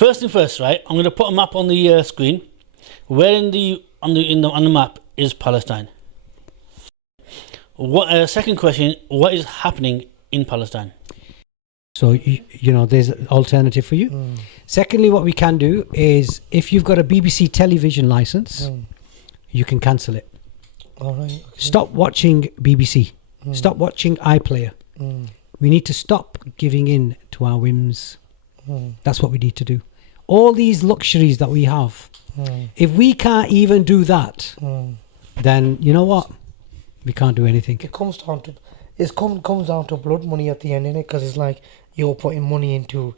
First thing first, right? I'm going to put a map on the screen. Where on the map is Palestine? What? Second question: what is happening in Palestine? So, there's an alternative for you. Secondly, what we can do is, if you've got a BBC television license, you can cancel it. All right. Okay. Stop watching BBC. Stop watching iPlayer. We need to stop giving in to our whims. That's what we need to do. All these luxuries that we have, if we can't even do that, then you know what? We can't do anything. It comes down to blood money at the end, innit? Because it's like you're putting money into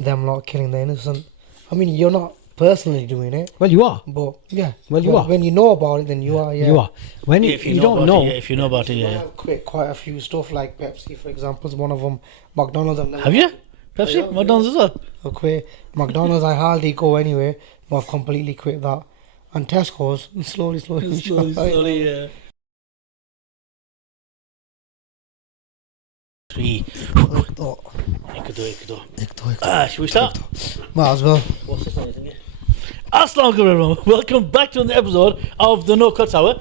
them lot killing the innocent. I mean, you're not personally doing it. Well, you are. But yeah. Well, you are. When you know about it, then you are. Yeah. You are. When If you don't know, if you know about it, yeah. I've quit quite a few stuff like Pepsi, for example, is one of them. McDonald's. Have you? Pepsi, Yeah, McDonald's as well. I've quit McDonald's. I hardly go anywhere, but I've completely quit that. And Tesco's slowly. Yeah. 3. Oh, You could do it. ik Should we start? Might as well. What's this one? Assalamu alaikum everyone. Welcome back to another episode of the No Cuts Hour.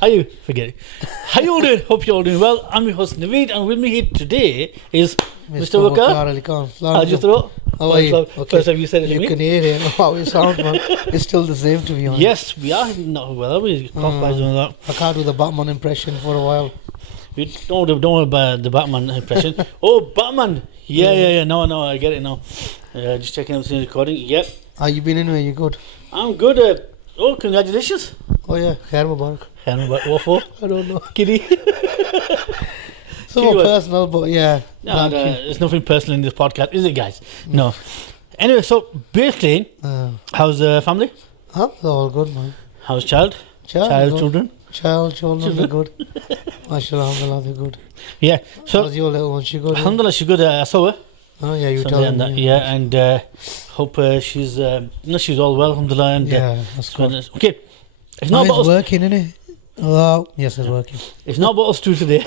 How you? Forget it. How you all doing? Hope you all doing well. I'm your host Naveed, and with me here today is Mr. Wakar. Ali Khan. How's your throat? How are you? Okay. First time you said it to You me. can hear it. How it sounds, but it's still the same to be honest. Yes, we are not well. We cough by doing that. I can't do the Batman impression for a while. We don't worry about the Batman impression. Oh, Batman! Yeah. No, I get it now. Just checking everything's recording. Yep, How you been anyway? You good? I'm good. Oh, congratulations! Oh yeah, Khair Mubarak. What for? I don't know. Kiddie. Somewhat Keyword. personal, but yeah. No, thank you. there's nothing personal in this podcast, is it, guys? No. Anyway, so basically, how's the family? Huh? It's all good, man. How's children? Children, they're good. Mashallah, alhamdulillah, they're good. Yeah. So, How's your little one? She good? alhamdulillah, she's good. I saw her. Oh yeah, you Sunday tell and me. that, yeah, and hope she's all well, alhamdulillah. And, Yeah, that's good. okay. It's not about It's us. working, innit? Oh, yes, it's working. It's not about us two today.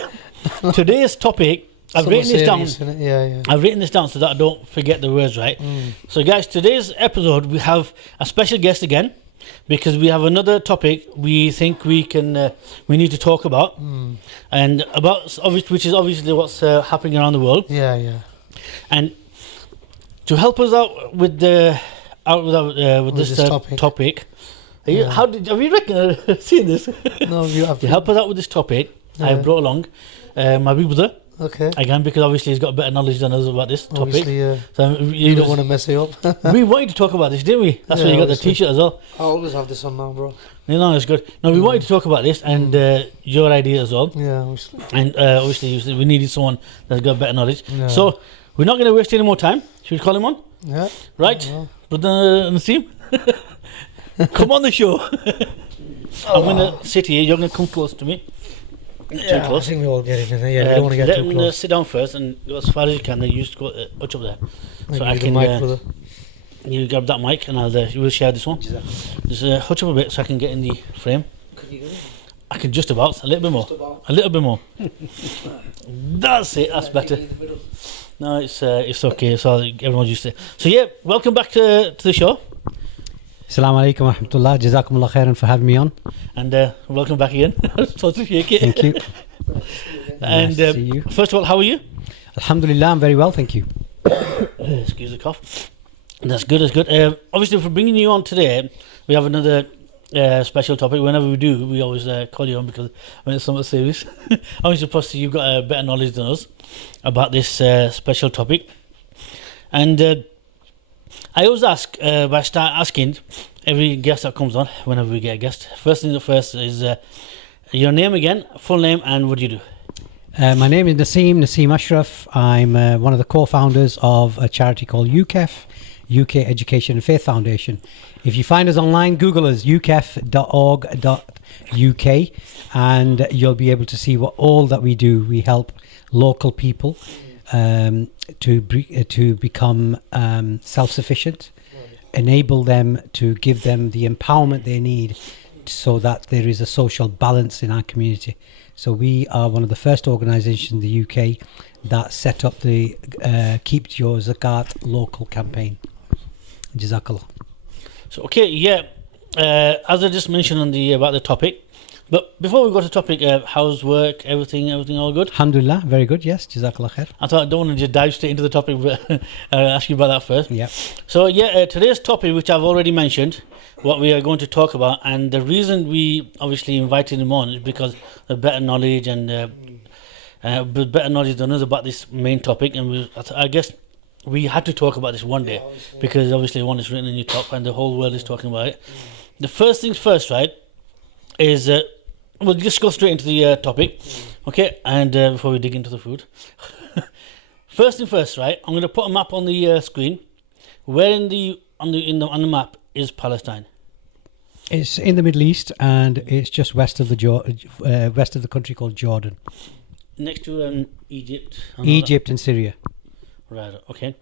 Today's topic. I've written this down. Serious, innit? Yeah. I've written this down so that I don't forget the words, right? So, guys, today's episode we have a special guest again because we have another topic we think we need to talk about, and which is obviously what's happening around the world. Yeah. And to help us out with this topic, have you seen this? No, you have To help us out with this topic, I have brought along my big brother. Okay. Again, because obviously he's got better knowledge than us about this topic. Obviously, So you don't want to mess it up. we wanted to talk about this, didn't we? That's why you got the obviously. T-shirt as well. I always have this on now, bro. No, it's good. No, we wanted to talk about this and your idea as well. Yeah, obviously. And obviously we needed someone that's got better knowledge. Yeah. So we're not going to waste any more time. Should we call him on? Yeah. Right, Yeah. Brother Naseem? Come on the show. I'm going to sit here. You're going to come close to me. Yeah, I close. think we all get it in there. Yeah, we don't want to get let too him close. sit down first and go as far as you can. Then you just go much up there. So I Give can. the mic, brother. You grab that mic and we'll share this one. Just hutch up a bit so I can get in the frame. I can just about a little bit more. A little bit more. That's it. That's better. No, it's okay. So everyone's used to it. So yeah, welcome back to the show. Assalamu alaikum wa rahmatullah. Jazakumullah khairan for having me on. And welcome back again. I'm supposed to shake it. Thank you. And Nice to see you. first of all, how are you? Alhamdulillah, I'm very well, thank you. Excuse the cough. That's good. Obviously, for bringing you on today, we have another special topic. Whenever we do, we always call you on because when it's something serious. I'm supposed to you've got better knowledge than us about this special topic. And I always ask, I start asking every guest that comes on, whenever we get a guest. First thing first is your name again, full name, and what do you do? My name is Naseem Ashraf. I'm one of the co-founders of a charity called UKEF, UK Education and Faith Foundation. If you find us online, Google us, ukef.org.uk, and you'll be able to see all that we do. We help local people to become self-sufficient, enable them, to give them the empowerment they need so that there is a social balance in our community. So we are one of the first organisations in the UK that set up the Keep Your Zakat local campaign. Jazakallah. So okay, yeah. As I just mentioned on the about the topic, but before we go to topic, how's work? Everything all good? Alhamdulillah, very good. Yes, Jazakallah khair. I thought I don't want to just dive straight into the topic, but I'll ask you about that first. Yeah. So yeah, today's topic, which I've already mentioned, what we are going to talk about, and the reason we obviously invited him on is because of better knowledge and better knowledge than us about this main topic, and I guess we had to talk about this one day because obviously one is written in your top, and the whole world is talking about it. The first things first, right? Is we'll just go straight into the topic, okay? And before we dig into the food, first thing first, right? I'm going to put a map on the screen. Where on the map is Palestine? It's in the Middle East, and it's just west of the country called Jordan. Next to Egypt. Egypt and Syria. Right. Okay.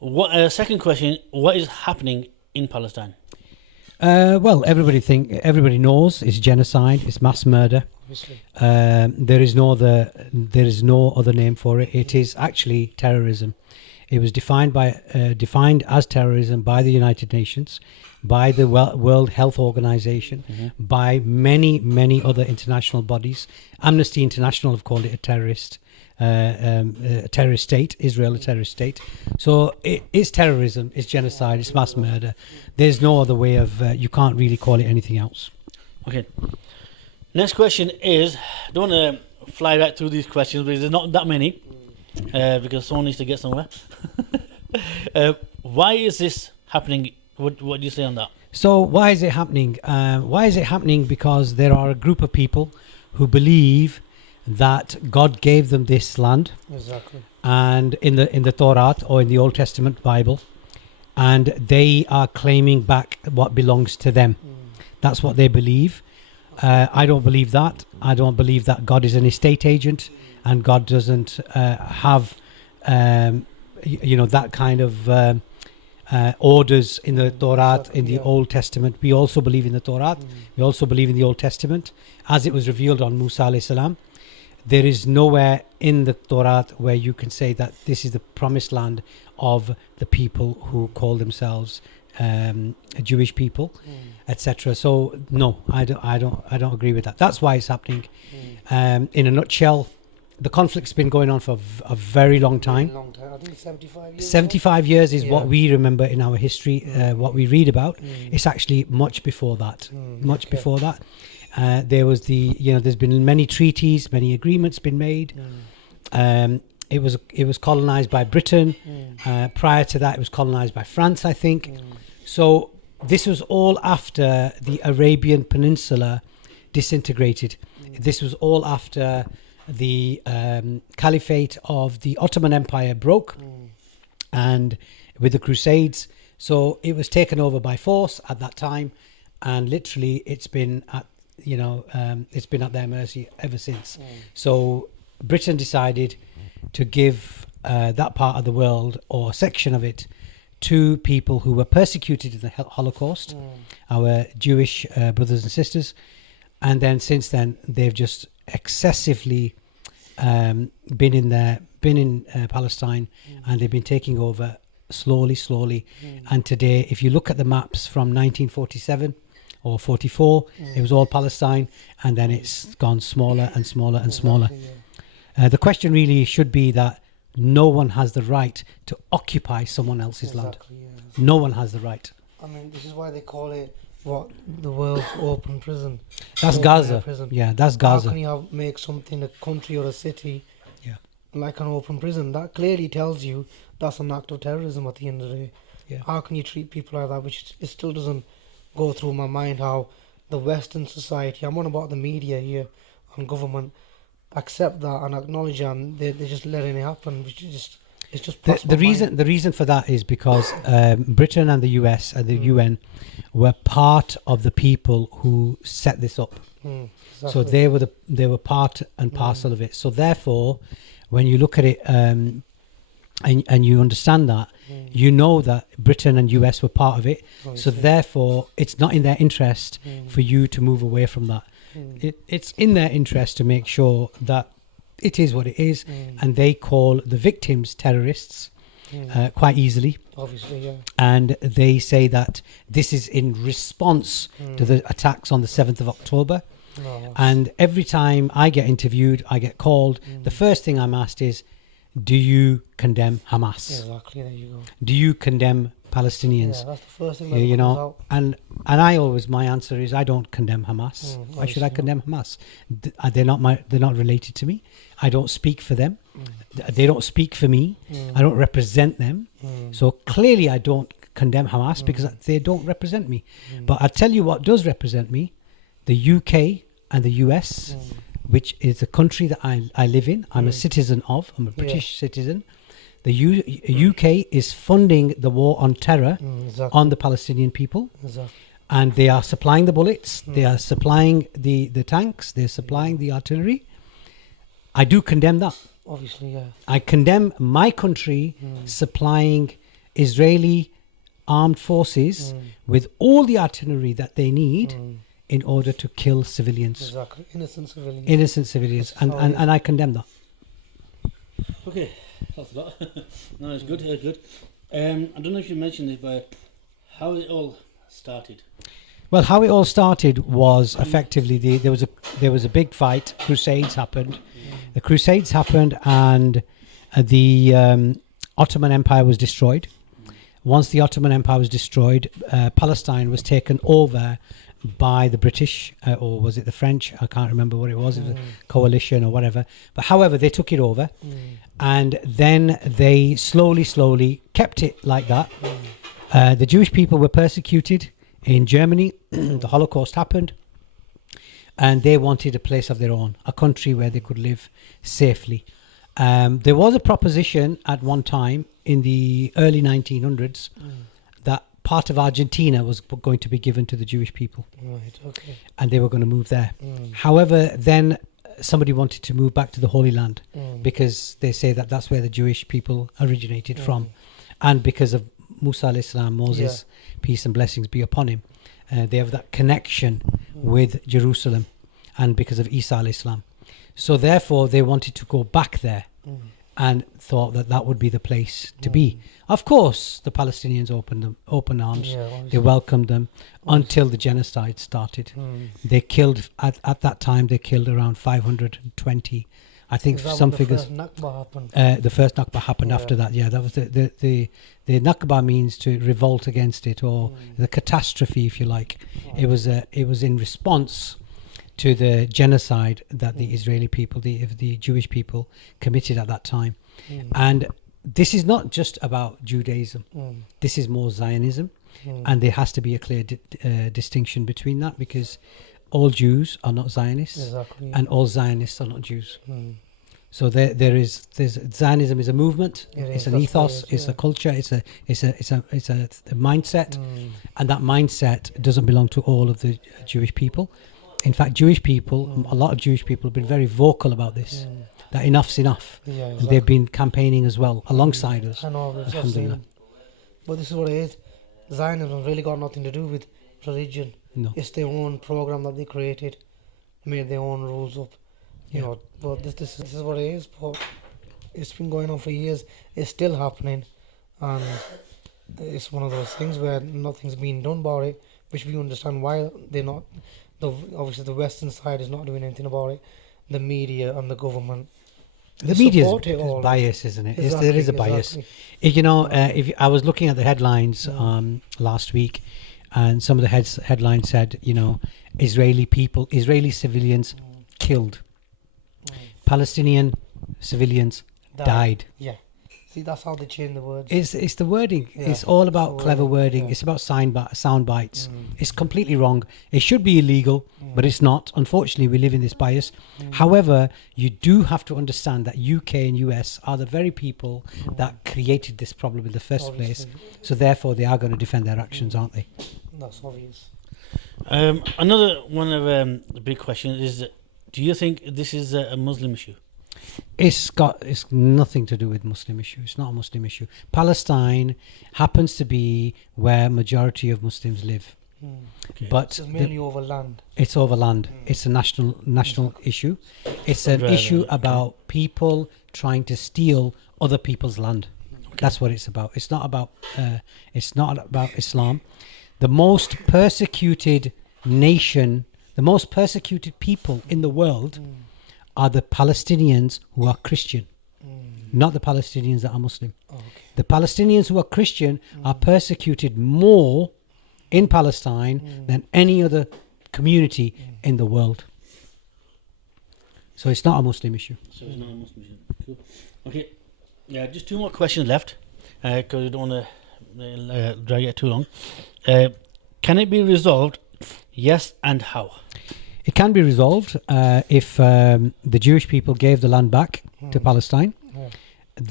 What? Second question: what is happening in Palestine? Well, everybody knows it's genocide, it's mass murder. Obviously. There is no other name for it. It is actually terrorism. It was defined as terrorism by the United Nations, by the World Health Organization, by many other international bodies. Amnesty International have called it a terrorist state, Israel a terrorist state. So it's terrorism, it's genocide, it's mass murder. There's no other way of, you can't really call it anything else. Okay. Next question is, I don't want to fly right through these questions because there's not that many, because someone needs to get somewhere. Why is this happening? What do you say on that? So why is it happening? Why is it happening? Because there are a group of people who believe that God gave them this land, Exactly. and in the Torah or in the Old Testament Bible, and they are claiming back what belongs to them. That's what they believe. I don't believe that. I don't believe that God is an estate agent, and God doesn't have that kind of orders in the Torah, in the Old Testament. We also believe in the Torah. We also believe in the Old Testament as it was revealed on Musa alayhi salam. There is nowhere in the Torah where you can say that this is the promised land of the people who call themselves Jewish people, etc. So no, I don't agree with that. That's why it's happening. In a nutshell, the conflict's been going on for a very long time. I think 75 years. 75 years is what we remember in our history, what we read about. It's actually much before that. Before that. There's been many treaties, many agreements been made. It was colonized by Britain. Prior to that, it was colonized by France, I think. So this was all after the Arabian Peninsula disintegrated. This was all after the caliphate of the Ottoman Empire broke, and with the Crusades. So it was taken over by force at that time, and literally it's been at their mercy ever since. So Britain decided to give that part of the world, or a section of it, to people who were persecuted in the Holocaust, our Jewish brothers and sisters. And then since then, they've just excessively been in Palestine, and they've been taking over slowly. And today, if you look at the maps from 1947 or 44, it was all Palestine, and then it's gone smaller and smaller and smaller. The question really should be that no one has the right to occupy someone else's land. No one has the right. I mean, this is why they call it the world's open prison. That's Gaza. Prison. Yeah, that's Gaza. How can you make something, a country or a city, like an open prison? That clearly tells you that's an act of terrorism at the end of the day. How can you treat people like that? Which it still doesn't go through my mind how the Western society, I'm on about the media here and government, accept that and acknowledge it, and they're just letting it happen, which is just the reason for that is because Britain and the US and the UN were part of the people who set this up. Exactly. So they were part and parcel of it. So therefore, when you look at it and you understand that, you know that Britain and US were part of it. So therefore, it's not in their interest for you to move away from that. It's in their interest to make sure that it is what it is, and they call the victims terrorists quite easily. Obviously, yeah. And they say that this is in response to the attacks on the 7th of October. No. And every time I get interviewed, I get called, the first thing I'm asked is, do you condemn Hamas? Exactly, there you go. Do you condemn Palestinians? Yeah, that's the first thing that You comes know, out. and I always, my answer is, I don't condemn Hamas. Why should I condemn Hamas? They're not related to me. I don't speak for them. They don't speak for me. I don't represent them. So clearly I don't condemn Hamas because they don't represent me. But I tell you what does represent me: the UK and the US, which is the country that I live in. I'm a citizen of. I'm a British citizen. The UK is funding the war on terror on the Palestinian people. Exactly. And they are supplying the bullets. They are supplying the tanks. They're supplying the artillery. I do condemn that. Obviously, yeah. I condemn my country supplying Israeli armed forces with all the artillery that they need in order to kill civilians. Exactly. Innocent civilians. Innocent civilians. And I condemn that. Okay, that's that. No, it's good. Good. I don't know if you mentioned it, but how it all started. Well, how it all started was effectively there was a big fight. Crusades happened. The Crusades happened, and the Ottoman Empire was destroyed. Once the Ottoman Empire was destroyed, Palestine was taken over by the British, or was it the French? I can't remember what it was. It was a coalition or whatever. But however, they took it over, and then they slowly kept it like that. The Jewish people were persecuted in Germany. The Holocaust happened, and they wanted a place of their own, a country where they could live safely. There was a proposition at one time in the early 1900s that part of Argentina was going to be given to the Jewish people. Right, okay. And they were going to move there. However, then somebody wanted to move back to the Holy Land because they say that that's where the Jewish people originated from. And because of Musa alayhi salam, Moses, peace and blessings be upon him, they have that connection with Jerusalem, and because of Isa alayhi salam. So therefore they wanted to go back there and thought that that would be the place to be. Of course, the Palestinians opened arms. They welcomed them until the genocide started. They killed, at that time, they killed around 520. I think some figures. The first Nakba happened. The first Nakba happened after that. Yeah, that was the Nakba means to revolt against it, or the catastrophe, if you like. It was in response to the genocide that the Israeli people, the Jewish people, committed at that time. And this is not just about Judaism. This is more Zionism, and there has to be a clear distinction between that, because all Jews are not Zionists, and all Zionists are not Jews. So there's Zionism is a movement. It's an ethos. It's a culture. It's a mindset, and that mindset doesn't belong to all of the Jewish people. In fact, Jewish people, a lot of Jewish people have been very vocal about this. That enough's enough. And they've been campaigning as well alongside us. I know, alhamdulillah. But this is what it is. Zionism really got nothing to do with religion. No. It's their own program that they created, made their own rules up. You know, but this is what it is. But it's been going on for years. It's still happening, and it's one of those things where nothing's been done about it, which we understand why they're not. Obviously, the Western side is not doing anything about it. The media and the government. The media is bias, isn't it? Exactly, There is a bias. If I was looking at the headlines last week, and some of the headlines said, Israeli civilians killed, Palestinian civilians died. Yeah. See, that's how they change the words. It's the wording. It's all about clever wording. It's about sound bites. It's completely wrong. It should be illegal, but it's not. Unfortunately, we live in this bias. However, you do have to understand that UK and US are the very people that created this problem in the first place. So therefore, they are going to defend their actions, aren't they? That's obvious. Another one of the big questions is, do you think this is a Muslim issue? It's nothing to do with Muslim issue. It's not a Muslim issue. Palestine happens to be where majority of Muslims live. Okay. But It's mainly over land. it's over land. It's a national issue. It's an Right, issue right, about people trying to steal other people's land. That's what it's about. It's not about. It's not about Islam. The most persecuted nation, the most persecuted people in the world, are the Palestinians who are Christian, not the Palestinians that are Muslim. Okay. The Palestinians who are Christian are persecuted more in Palestine than any other community in the world. So it's not a Muslim issue. So it's not a Muslim issue. Cool. Okay. Yeah, just two more questions left because we don't want to drag it too long. Can it be resolved? Yes, and how? It can be resolved if the Jewish people gave the land back to Palestine,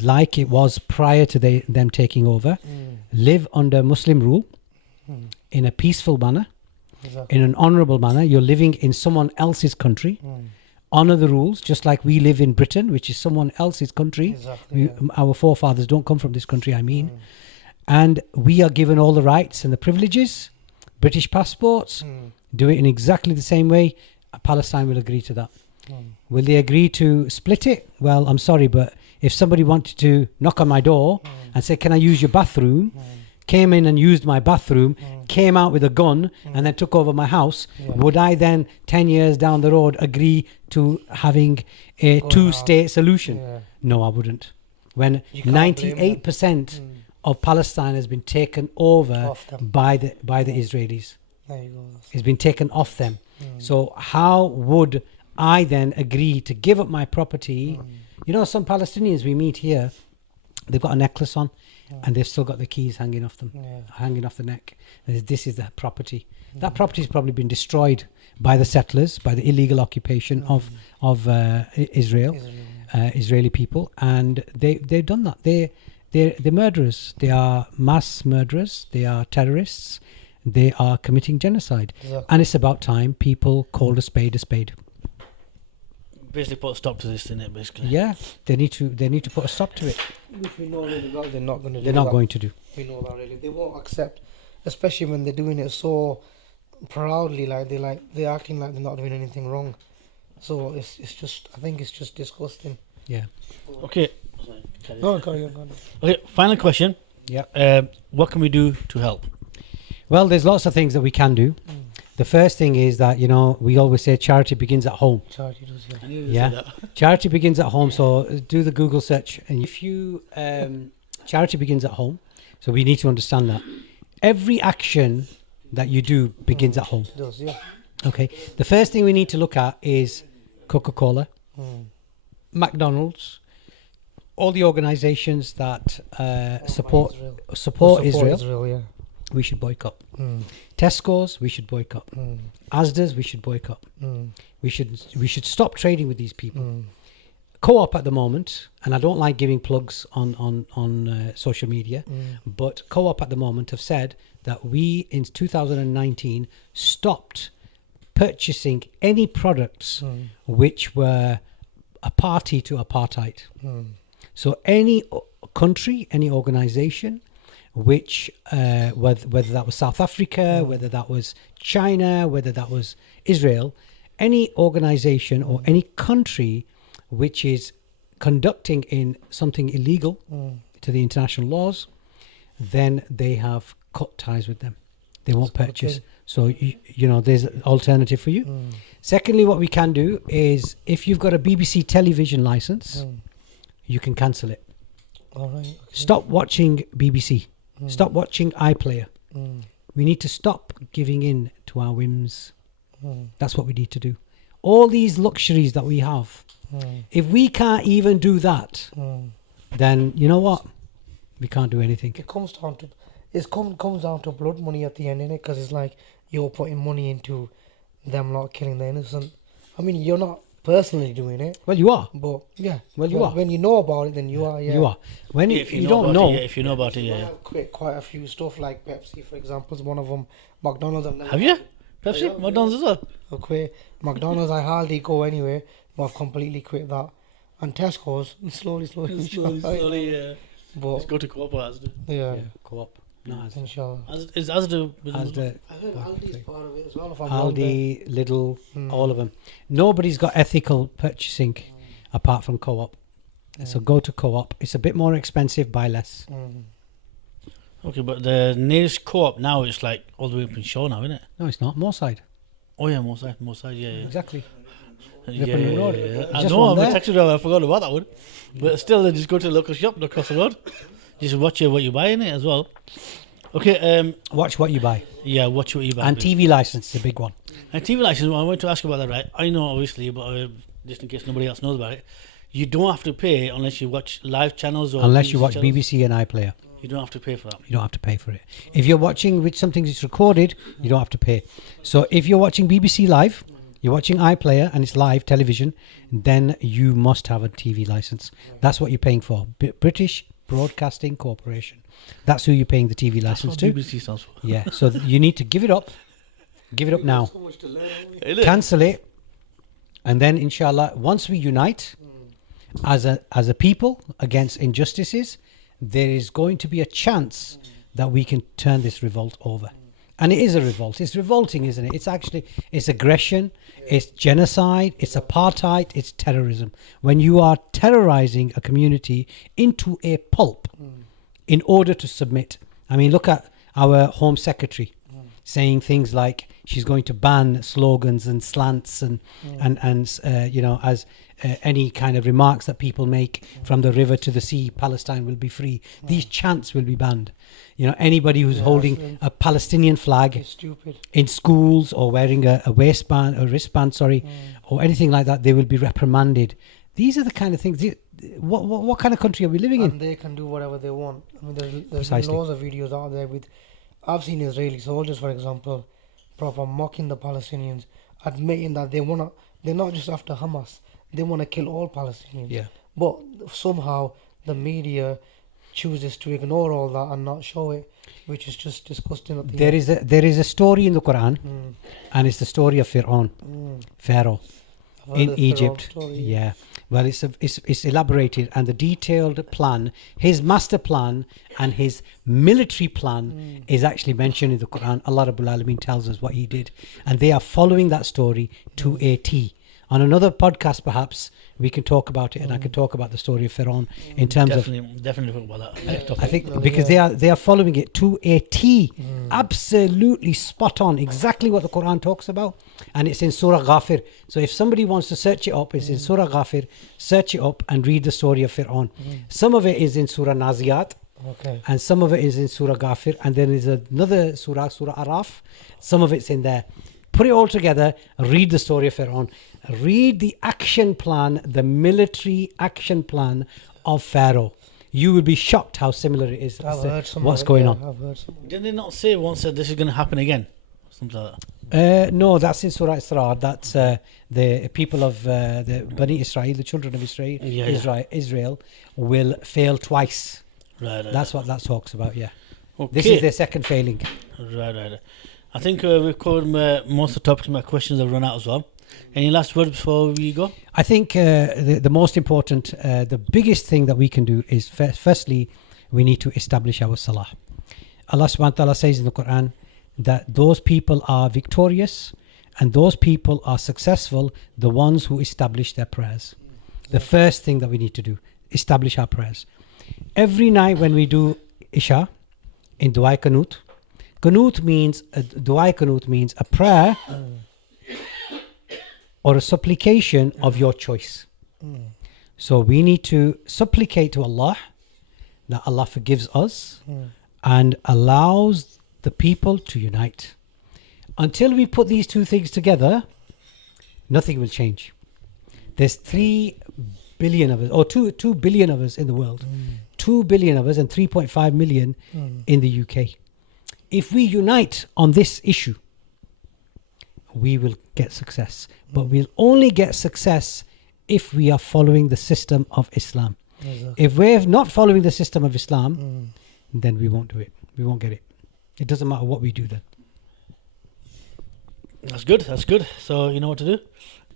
like it was prior to them taking over, live under Muslim rule in a peaceful manner, Exactly. in an honourable manner. You're living in someone else's country. Honour the rules, just like we live in Britain, which is someone else's country. Exactly. Our forefathers don't come from this country, I mean. And we are given all the rights and the privileges, British passports, do it in exactly the same way. Palestine will agree to that. Will they agree to split it? Well, I'm sorry, but if somebody wanted to knock on my door and say, can I use your bathroom? Came in and used my bathroom, came out with a gun and then took over my house, would I then 10 years down the road agree to having a two-state solution? Yeah. No, I wouldn't. When You can't blame them. 98% of Palestine has been taken over Off them. by the Israelis. There you go. It's been taken off them. So how would I then agree to give up my property? You know, some Palestinians we meet here, they've got a necklace on and they've still got the keys hanging off them, hanging off the neck. This is the property. That property has probably been destroyed by the settlers, by the illegal occupation of Israel, Israeli people, and they've done that. They're murderers. They are mass murderers. They are terrorists. They are committing genocide. Exactly. And it's about time people called a spade a spade. Basically, put a stop to this, innit? Basically. Yeah, they need to put a stop to it. Which we know really well they're not going to do. They're not that. going to do. We know that really. They won't accept, especially when they're doing it so proudly, they're acting like they're not doing anything wrong. So it's just, I think it's just disgusting. Yeah. Okay. No, carry on. Okay. Final question. Yeah. What can we do to help? Well, there's lots of things that we can do. The first thing is that, you know, we always say charity begins at home. Charity does, yeah. I knew you Yeah. said that. Charity begins at home. So do the Google search. And if you, charity begins at home. So we need to understand that. Every action that you do begins at home. It does, yeah. Okay. The first thing we need to look at is Coca-Cola, McDonald's, all the organizations that support Israel. Yeah. We should boycott. Tesco's, we should boycott. Asda's, we should boycott. We should stop trading with these people. Co-op at the moment, and I don't like giving plugs on social media, but Co-op at the moment have said that we in 2019 stopped purchasing any products which were a party to apartheid. So any country, any organization which whether that was South Africa, whether that was China, whether that was Israel, any organization or any country which is conducting in something illegal to the international laws, then they have cut ties with them. They won't purchase. Okay. So, you know, there's an alternative for you. Secondly, what we can do is if you've got a BBC television license, you can cancel it. All right. Okay. Stop watching BBC. Stop watching iPlayer. We need to stop giving in to our whims. That's what we need to do. All these luxuries that we have, if we can't even do that, then you know what? We can't do anything. It comes down to comes down to blood money at the end, innit? Because it's like you're putting money into them not killing the innocent. I mean, you're not personally doing it, Well, you are. but yeah. Well, you are. When you know about it, then you are. Yeah. You are. When Yeah, if you don't about know, it, yeah, if you know about it, yeah. I've quit quite a few stuff like Pepsi, for example, is one of them. McDonald's. I've never Have you? had. Pepsi? Yeah, McDonald's as well? I've quit McDonald's. I hardly go anywhere, but I've completely quit that. And Tesco's slowly. Slowly, yeah. But Let's go to Co-op or Asda. yeah. Co-op. No, Asda. Inshallah. Is Asda? Asda, I heard Aldi's part of it as well. If I'm wrong there. Aldi, Lidl, all of them. Nobody's got ethical purchasing apart from Co-op. So go to Co-op. It's a bit more expensive, buy less. Okay, but the nearest co-op now is like all the way up in Shaw now, isn't it? No, it's not. Moorside. Oh yeah, more side, yeah. Exactly. Yeah, Ripon yeah, Road. yeah. I Just know, one I'm a there. taxi driver, I forgot about that one. But still, they just go to the local shop across the road. Just watch what you buy in it as well. Okay, Watch what you buy. yeah, watch what you buy. And TV license is a big one. And TV license, I want to ask about that, right? I know, obviously, but just in case nobody else knows about it, you don't have to pay unless you watch live channels or Unless you watch channels. BBC and iPlayer. You don't have to pay for that. You don't have to pay for it. If you're watching with something that's recorded, you don't have to pay. So if you're watching BBC Live, you're watching iPlayer and it's live television, then you must have a TV license. That's what you're paying for. British Broadcasting Corporation. That's who you're paying the TV That's license what to. BBC stands for. Yeah, so you need to give it up. Give it up now. So much to learn, haven't we? Isn't it? Cancel it. And then inshallah, once we unite as a people against injustices, there is going to be a chance that we can turn this revolt over. And it is a revolt. It's revolting, isn't it? It's aggression, it's genocide, it's apartheid, it's terrorism. When you are terrorizing a community into a pulp in order to submit. I mean, look at our Home Secretary saying things like she's going to ban slogans and slants and you know, as any kind of remarks that people make from the river to the sea, Palestine will be free. These chants will be banned. You know, anybody who's holding a Palestinian flag It's stupid. in schools or wearing a wristband, or anything like that, they will be reprimanded. These are the kind of things. What kind of country are we living in? And they can do whatever they want. I mean, there's Precisely. loads of videos out there with. I've seen Israeli soldiers, for example, proper mocking the Palestinians, admitting that they're not just after Hamas, they want to kill all Palestinians. Yeah. But somehow the media chooses to ignore all that and not show it, which is just disgusting. At the end. There is a story in the Quran, and it's the story of Pharaoh I've heard in the Pharaoh Egypt. story. Yeah. Well, it's elaborated, and the detailed plan, his master plan and his military plan is actually mentioned in the Quran. Allah Rabbul Alameen tells us what he did, and they are following that story to a T. On another podcast, perhaps we can talk about it, and I can talk about the story of Pharaoh in terms of. Definitely talk about that. I think because they are following it to a T, absolutely spot on, exactly what the Quran talks about, and it's in Surah Ghafir. So if somebody wants to search it up, it's in Surah Ghafir. Search it up and read the story of Pharaoh. Some of it is in Surah Naziyat, Okay. and some of it is in Surah Ghafir, and then there's another Surah Araf. Some of it's in there. Put it all together. Read the story of Pharaoh. Read the action plan, the military action plan of Pharaoh. You will be shocked how similar it is I've to heard some what's of it, going yeah, on. I've heard some of it. Didn't they not say once that this is going to happen again? Something like that. No, that's in Surah Isra. That's the people of the Bani Israel, the children of Israel, Israel will fail twice. Right. That's what that talks about, yeah. Okay. This is their second failing. Right. I think we've covered most of the topics. My questions have run out as well. Any last words before we go? I think the most important, the biggest thing that we can do is firstly, we need to establish our salah. Allah subhanahu wa ta'ala says in the Quran that those people are victorious and those people are successful, the ones who establish their prayers. The first thing that we need to do, establish our prayers. Every night when we do Isha in Dua Qanut, Dua Qanut means a prayer or a supplication of your choice. So we need to supplicate to Allah that Allah forgives us and allows the people to unite. Until we put these two things together, nothing will change. There's 3 billion of us, or 2 billion of us in the world. 2 billion of us and 3.5 million in the UK. If we unite on this issue, we will get success. But we'll only get success if we are following the system of Islam. If we're not following the system of Islam, then we won't do it. We won't get it. It doesn't matter what we do then. That's good. So you know what to do.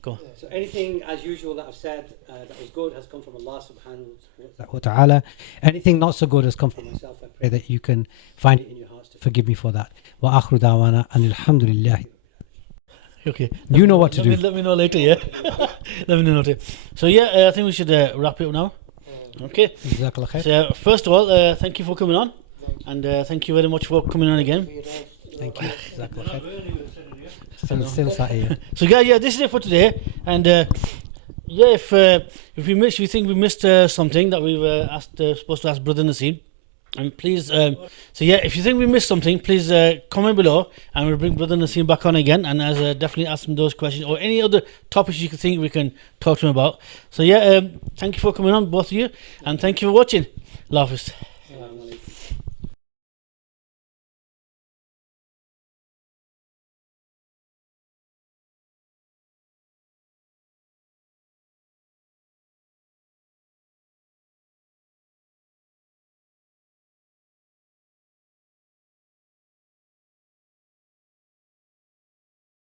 Go on. So anything, as usual, that I've said that was good has come from Allah subhanahu wa ta'ala. Anything not so good has come from myself. I pray that you can find it in your hearts to forgive me for that. Wa akhiru da'wana and alhamdulillah. Okay. You know what to do. Let me know later, yeah? Let me know later. So, I think we should wrap it up now. Okay. Jazakallah khair. So, first of all, thank you for coming on. And thank you very much for coming on again. Thank you. Jazakallah khair. Still sat here. So, guys, this is it for today. And if you think we missed something that we've supposed to ask Brother Naseem, and please, if you think we missed something, please comment below, and we'll bring Brother Naseem back on again, and definitely ask him those questions or any other topics you think we can talk to him about. So, thank you for coming on, both of you, and thank you for watching. Allah Hafiz.